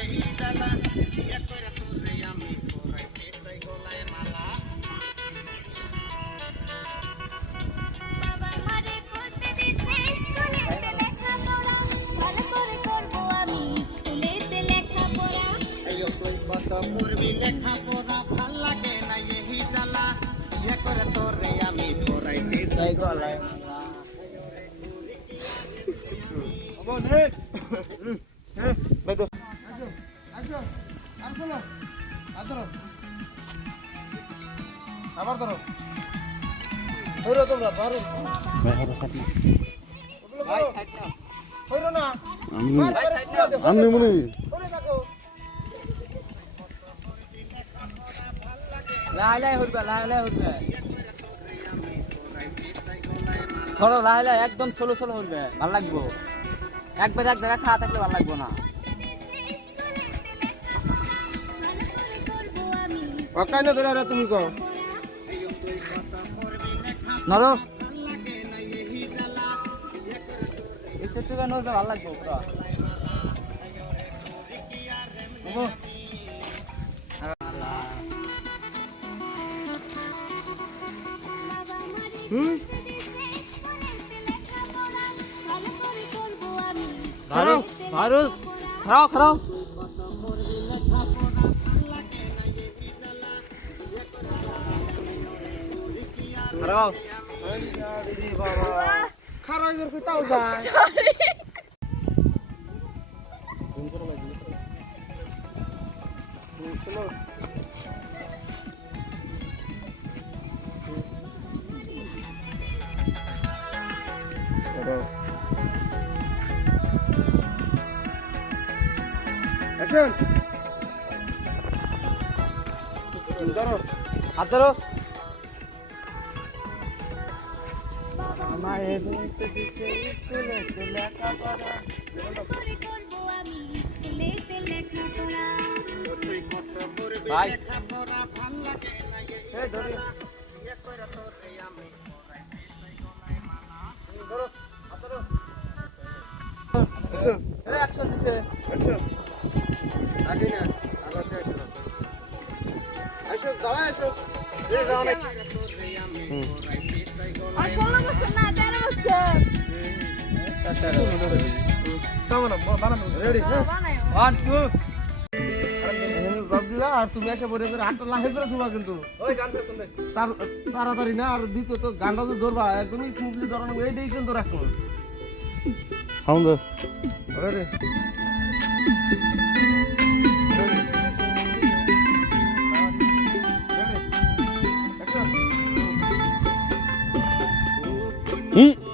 এই জ্বালা ইয়া কইরা তোরে আমি পরাইতে চাই গলায় মালা বাবা মারে করতে দিছে স্কুলেতে লেখাপড়া ভালো করে করব আমি স্কুলেতে লেখাপড়া এই তুই কত পড়বি লেখাপড়া ভাল লাগে না এই জ্বালা ইয়া কইরা তোরে আমি পরাইতে চাই গলায় মালা আবার ধরো ধরো তোমরা ধরো ভাই সাইড না ধরো না আমি মনে লাই লাই হইবা ধরো লাই লাই একদম ছোলো ছোলো হইবে ভালো লাগবো একবার এক জায়গায় খাওয়া থাকলে ভালো লাগবো না অকাই না ধরে তুমি কও নরো একটু একটু গান হইলে ভালো লাগবো পুরো ভালো করে করব আমি ভারো ভারো খাও খাও খাও খারাপ এর কোথাও যায় চলো অ্যাকশন ধরো হাত ধরো আমায় বলতে দিছে স্কুলেতে লেখাপড়া ভালো করে করব আমি স্কুলেতে লেখাপড়া তুই কত পড়বি ভাই লেখাপড়া ভাল লাগে না এই এই ধরি ইয়া কইরা তোরে আমি পরাইতে চাই গলায় মালা ধরো হাত ধরো এই অ্যাকশন দিছে অ্যাকশন আগে না আগে অ্যাকশন আইসো যাও আইসো এই যাও না তোরে আমি পরাইতে চাই গলায় আর 16 বছর না 13 বছর তামানা বানানো রেডি বানায় 1 2 বাবদিলা আর তুমি এসে পড়ে করে আটটা লাহে করে শুবা কিন্তু ওই গানটা শুনলে তাড়াতাড়ি না আর দ্বিতীয়ত গানটা তো ধরবা একদমই স্মুথলি ধরানো এইটাই কিন্তু রাখো সাউন্ড রেডি হুম